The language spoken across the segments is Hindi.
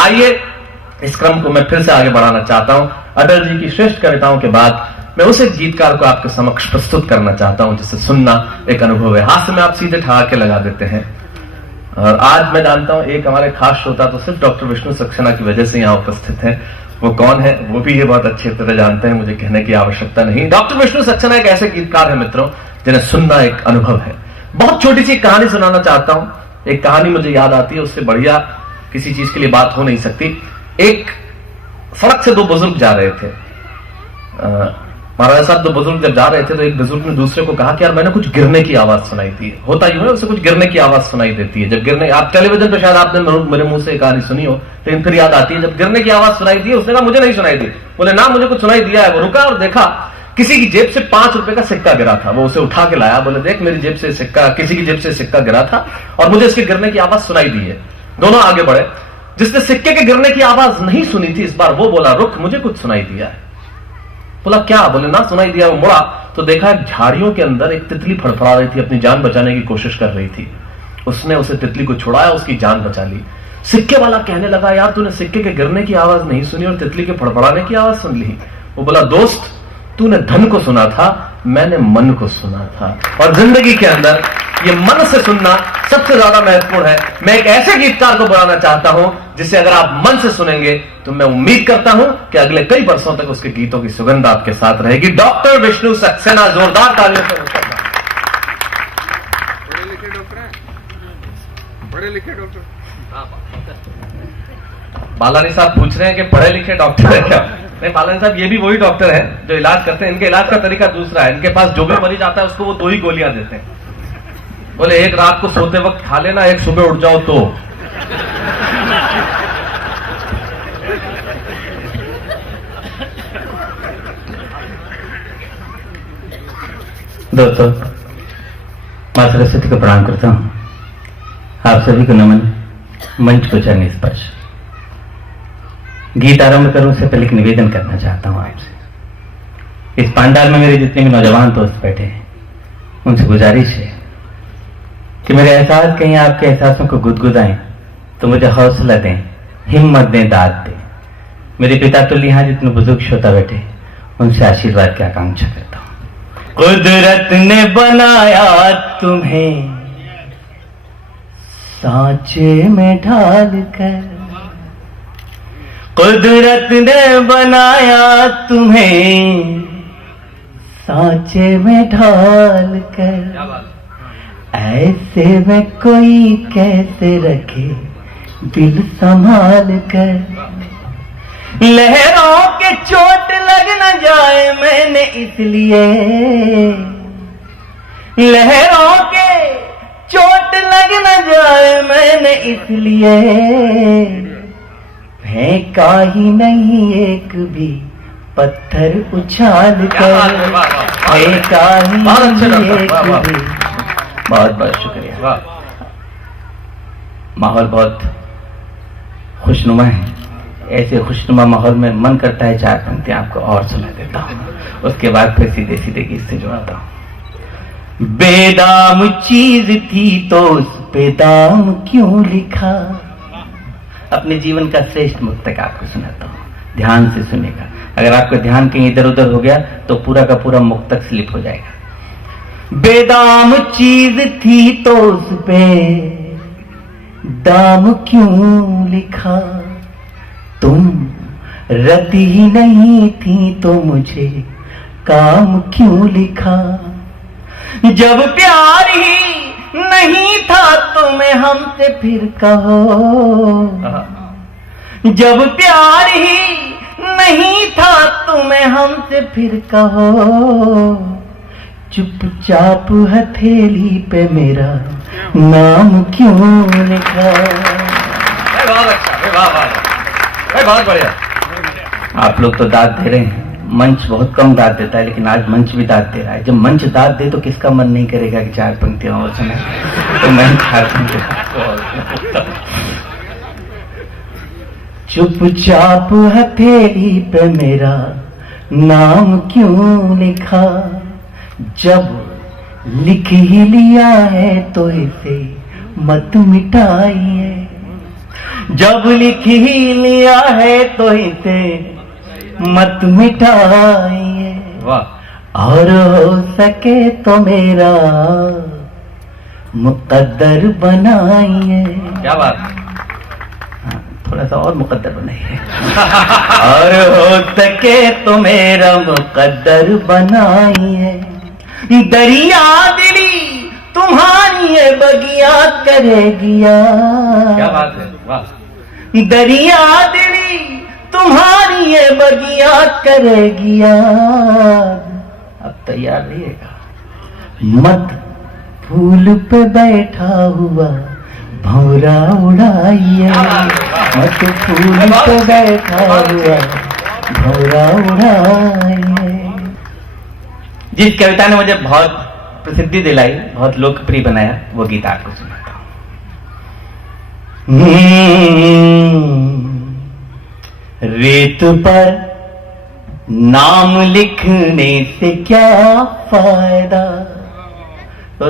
आइए इस क्रम को मैं फिर से आगे बढ़ाना चाहता हूं। अटल जी की श्रेष्ठ कविताओं के बाद मैं उस एक गीतकार को आपके समक्ष प्रस्तुत करना चाहता हूं जिसे सुनना एक अनुभव है। हाथ से में आप सीधे ठहाके लगा देते हैं। और आज मैं जानता हूं एक हमारे खास श्रोता तो सिर्फ डॉक्टर विष्णु सक्सेना की वजह से यहां उपस्थित है। वो कौन है वो भी ये बहुत अच्छी तरह जानते हैं, मुझे कहने की आवश्यकता नहीं। डॉक्टर विष्णु सक्सेना एक ऐसे गीतकार है मित्रों जिन्हें सुनना एक अनुभव है। बहुत छोटी सी कहानी सुनाना चाहता हूं। एक कहानी मुझे याद आती है, उससे बढ़िया किसी चीज के लिए बात हो नहीं सकती। एक सड़क से दो बुजुर्ग जा रहे थे। महाराज साहब दो बुजुर्ग जब जा रहे थे तो एक बुजुर्ग ने दूसरे को कहा कि यार मैंने कुछ गिरने की आवाज सुनाई थी। होता यूं है, उसे कुछ गिरने की आवाज सुनाई देती है। जब गिरने, आप टेलीविजन पर शायद आपने मेरे मुंह से कहानी सुनी हो, लेकिन फिर याद आती है जब गिरने की आवाज सुनाई दी। उसने कहा मुझे नहीं सुनाई दी। बोले ना मुझे कुछ सुनाई दिया है। वो रुका और देखा किसी की जेब से 5 रुपए का सिक्का गिरा था। वो उसे उठा के लाया। बोले देख मेरी जेब से सिक्का, किसी की जेब से सिक्का गिरा था और मुझे इसके गिरने की आवाज सुनाई दी है। दोनों आगे बढ़े। जिसने सिक्के के गिरने की आवाज नहीं सुनी थी इस बार वो बोला रुक मुझे कुछ सुनाई दिया है। बोला क्या? बोले ना सुनाई दिया। वो मुड़ा तो देखा झाड़ियों के अंदर एक तितली फड़फड़ा रही थी, अपनी जान बचाने की कोशिश कर रही थी। उसने उसे तितली को छुड़ाया, उसकी जान बचा ली। सिक्के वाला कहने लगा यार तूने सिक्के के गिरने की आवाज नहीं सुनी और तितली के फड़फड़ाने की आवाज सुन ली। वो बोला दोस्त तूने धन को सुना था, मैंने मन को सुना था। और जिंदगी के अंदर ये मन से सुनना सबसे ज्यादा महत्वपूर्ण है। मैं एक ऐसे गीतकार को बुलाना चाहता हूं जिसे अगर आप मन से सुनेंगे तो मैं उम्मीद करता हूं कि अगले कई वर्षों तक उसके गीतों की सुगंध आपके साथ रहेगी। डॉक्टर विष्णु सक्सेना, जोरदार तालियों से पढ़े लिखे डॉक्टर हैं, पढ़े लिखे डॉक्टर। बालानी साहब पूछ रहे हैं कि पढ़े लिखे डॉक्टर है क्या? नहीं बालानी साहब ये भी वही डॉक्टर हैं जो इलाज करते हैं। इनके इलाज का तरीका दूसरा है। इनके पास जो भी मरीज आता है उसको वो 2 ही गोलियां देते हैं। बोले एक रात को सोते वक्त खा लेना, एक सुबह उठ जाओ तो। दोस्तों मां सरस्वती को प्रणाम करता हूं। आप सभी को नमन। मंच को चरण स्पर्श। गीत आरंभ करूं उससे पहले एक निवेदन करना चाहता हूं आपसे। इस पंडाल में मेरे जितने भी नौजवान दोस्त बैठे हैं उनसे गुजारिश है कि मेरे एहसास कहीं आपके एहसासों को गुदगुदाएं तो मुझे हौसला दें, हिम्मत दें, दाद दें। मेरे पिता तुल्य यहां जितने बुजुर्ग श्रोता बैठे उनसे आशीर्वाद की आकांक्षा करता हूं। कुदरत ने बनाया तुम्हें सांचे में ढाल कर, कुदरत ने बनाया तुम्हें सांचे में ढाल कर। ऐसे में कोई कैसे रखे दिल संभाल कर। लहरों के चोट लग न जाए मैंने इसलिए, लहरों के चोट लग न जाए मैंने इसलिए फेंका ही नहीं एक भी पत्थर उछाल कर। फेंका ही नहीं एक भी। बहुत बहुत शुक्रिया। माहौल बहुत खुशनुमा है। ऐसे खुशनुमा माहौल में मन करता है 4 पंक्तियां आपको और सुना देता हूं, उसके बाद फिर सीधे सीधे गीत से जोड़ता हूं। बेदाम चीज थी तो उस पे दाम क्यों लिखा। अपने जीवन का श्रेष्ठ मुक्तक आपको सुनाता हूं, ध्यान से सुनेगा। अगर आपका ध्यान कहीं इधर उधर हो गया तो पूरा का पूरा मुक्तक स्लिप हो जाएगा। बेदाम चीज थी तो उस पे दाम क्यों लिखा। तुम रति ही नहीं थी तो मुझे काम क्यों लिखा। जब प्यार ही नहीं था तुम्हें हमसे फिर कहो। जब प्यार ही नहीं था तुम्हें हमसे फिर कहो। चुपचाप हथेली पे मेरा नाम क्यों लिखा। बहुत अच्छा, बहुत बढ़िया। आप लोग तो दाद दे रहे हैं, मंच बहुत कम दाद देता है, लेकिन आज मंच भी दाद दे रहा है। जब मंच दाद दे तो किसका मन नहीं करेगा कि 4 पंक्तियां और सुने। तो मैं 4 पंक्तियां। चुपचाप हथेली पे मेरा नाम क्यों लिखा। जब लिख ही लिया है तो इसे मत मिटाइए। जब लिख ही लिया है तो इसे मत मिटाइए, वाह और हो सके तो मेरा मुकद्दर बनाइए। क्या बात। हाँ, थोड़ा सा और मुकद्दर बनाइए। और हो सके तो मेरा मुकद्दर बनाइए। दरिया दिली तुम्हारी ये बगिया करेगी याद। क्या बात है, वाह। दरिया दिली तुम्हारी ये बगिया करेगी याद। अब तैयार रहिएगा। मत फूल पे बैठा हुआ भंवरा उड़ाइए, मत फूल पे बैठा हुआ भंवरा उड़ाइए। जिस कविता ने मुझे बहुत प्रसिद्धि दिलाई, बहुत लोकप्रिय बनाया, वो गीत आपको सुनाता हूं। रेत पर नाम लिखने से क्या फायदा।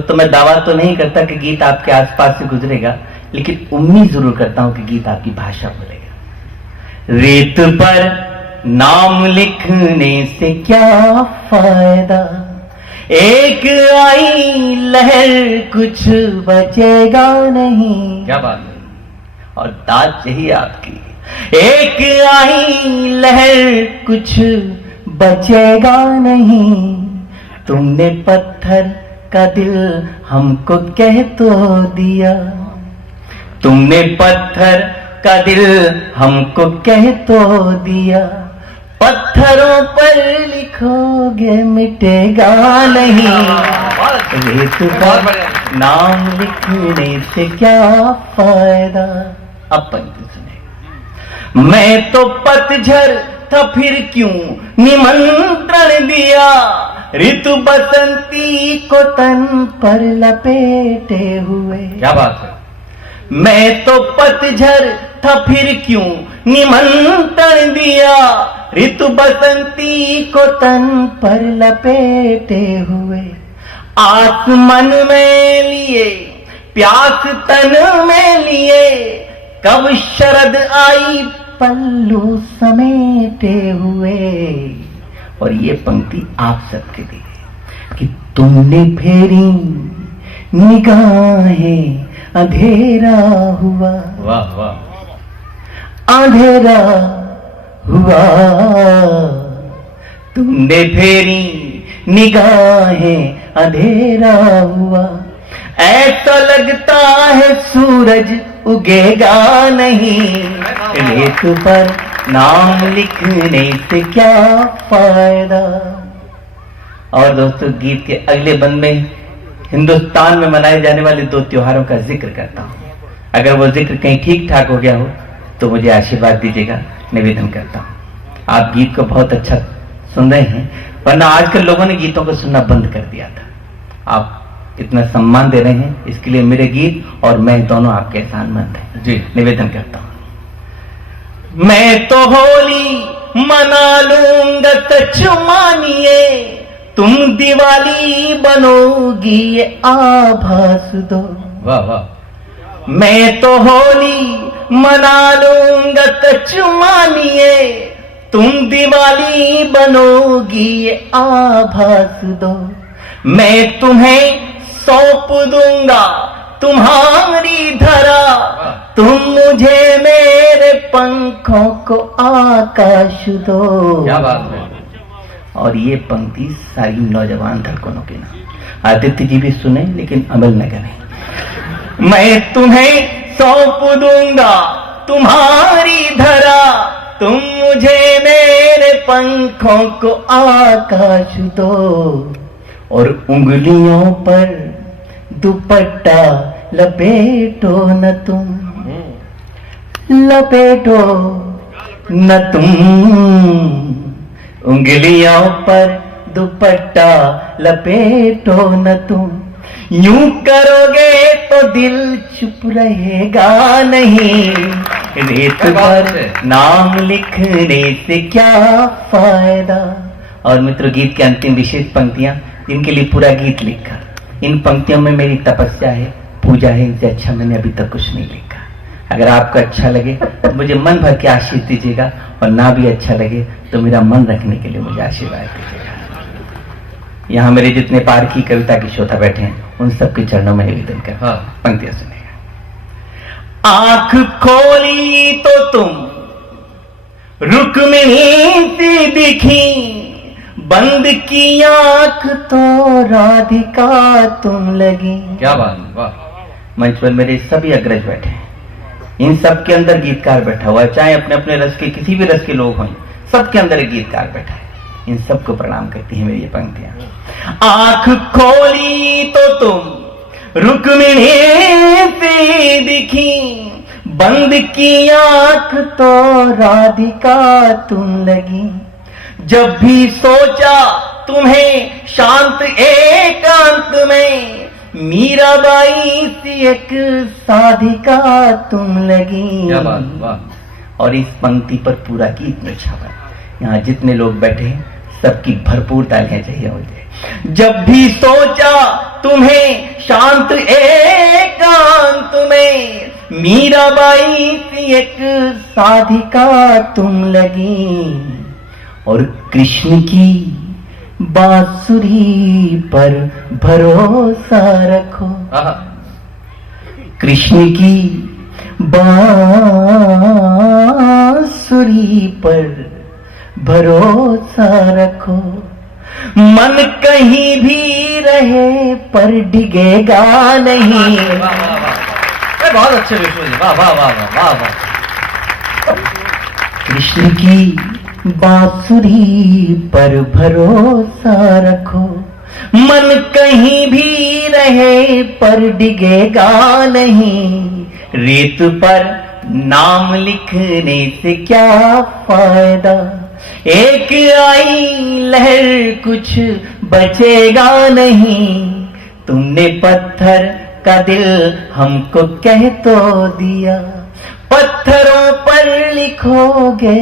तो मैं दावा तो नहीं करता कि गीत आपके आसपास से गुजरेगा, लेकिन उम्मीद जरूर करता हूं कि गीत आपकी भाषा बोलेगा। रेत पर नाम लिखने से क्या फायदा, एक आई लहर कुछ बचेगा नहीं। क्या बात है। और दाद चाहिए आपकी। एक आई लहर कुछ बचेगा नहीं। तुमने पत्थर का दिल हमको कह तो दिया, तुमने पत्थर का दिल हमको कह तो दिया। पत्थरों पर लिखोगे मिटेगा नहीं। रेत पर नाम लिखने से क्या फायदा। अब पंक्ति सुने। मैं तो पतझड़ था फिर क्यों निमंत्रण दिया, ऋतु बसंती को तन पर लपेटे हुए। क्या बात है। मैं तो पतझड़ था फिर क्यों निमंत्रण दिया, ऋतु बसंती को तन पर लपेटे हुए। आसमान में लिए प्यास तन में लिए, कब शरद आई पल्लू समेटे हुए। और ये पंक्ति आप सबके लिए कि तुमने फेरी निगाहें अंधेरा हुआ। वाह वाह। अंधेरा हुआ, तुमने फेरी निगाहें अंधेरा हुआ। ऐसा लगता है सूरज उगेगा नहीं। रेत पर नाम लिखने से क्या फायदा। और दोस्तों, गीत के अगले बंद में हिंदुस्तान में मनाए जाने वाले 2 त्योहारों का जिक्र करता हूं। अगर वो जिक्र कहीं ठीक ठाक हो गया हो तो मुझे आशीर्वाद दीजिएगा, निवेदन करता हूं। आप गीत को बहुत अच्छा सुन रहे हैं, वरना आजकल लोगों ने गीतों को सुनना बंद कर दिया था। आप इतना सम्मान दे रहे हैं, इसके लिए मेरे गीत और मैं दोनों आपके एहसानमंद हैं। जी, निवेदन करता हूं। मैं तो होली मना लूंगा सच मानिए, तुम दिवाली बनोगी ये आभास दो। वाह वाह। मैं तो होली मना लूंगा सच मानिए, तुम दिवाली बनोगी ये आभास दो। मैं तुम्हें सौंप दूंगा तुम्हारी धरा, तुम मुझे मेरे पंखों को आकाश दो। क्या बात है। और ये पंक्ति सारी नौजवान धड़कनों के नाम। आदित्य जी भी सुने लेकिन अमल न करें। मैं तुम्हें सौंप दूंगा तुम्हारी धरा, तुम मुझे मेरे पंखों को आकाश दो। और उंगलियों पर दुपट्टा लपेटो न तुम, लपेटो न तुम। उंगलियों पर दुपट्टा लपेटो न तुम। यूं करोगे तो दिल चुप रहेगा नहीं। रेत पर नाम लिखने से क्या फायदा। और मित्रों, गीत के अंतिम विशेष पंक्तियां, इनके लिए पूरा गीत लिखा। इन पंक्तियों में मेरी तपस्या है, पूजा है, इनसे अच्छा मैंने अभी तक कुछ नहीं लिखा। अगर आपको अच्छा लगे तो मुझे मन भर के आशीष दीजिएगा, और ना भी अच्छा लगे तो मेरा मन रखने के लिए मुझे आशीर्वाद दीजिएगा। यहाँ मेरे जितने पारखी कविता के श्रोता बैठे हैं उन सबके चरणों में निवेदन कर। हाँ। पंक्तियां सुनिएगा। आंख खोली तो तुम रुक्मिणी सी दिखी, बंद की आंख तो राधिका तुम लगी। क्या बात, वाह। मंच पर मेरे सभी अग्रज बैठे हैं, इन सब के अंदर गीतकार बैठा हुआ है, चाहे अपने अपने रस के किसी भी रस के लोग हों, सबके अंदर एक गीतकार बैठा है। इन सबको प्रणाम करती है मेरी ये पंक्तियां। आंख खोली तो तुम रुक्मिणी से दिखी, बंद की आंख तो राधिका तुम लगी। जब भी सोचा तुम्हें शांत एकांत में, मीराबाई सी एक साधिका तुम लगी। क्या बात, वाह। और इस पंक्ति पर पूरा गीत में छावा। यहाँ जितने लोग बैठे हैं सबकी भरपूर तालियां चाहिए मुझे। जब भी सोचा तुम्हें शांत एकांत में, मीराबाई सी एक साधिका तुम लगी। और कृष्ण की बांसुरी पर भरोसा रखो, कृष्ण की बांसुरी पर भरोसा रखो। मन कहीं भी रहे पर डिगेगा नहीं। बहुत अच्छे विष्णु जी, वाह वाह वाह वाह वाह वाह। कृष्ण की बांसुरी पर भरोसा रखो, मन कहीं भी रहे पर डिगेगा नहीं। रेत पर नाम लिखने से क्या फायदा, एक आई लहर कुछ बचेगा नहीं। तुमने पत्थर का दिल हमको कह तो दिया, पत्थरों पर लिखोगे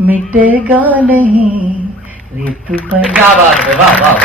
मिटेगा नहीं। रेत पर। क्या बात है, वाह वाह वाह।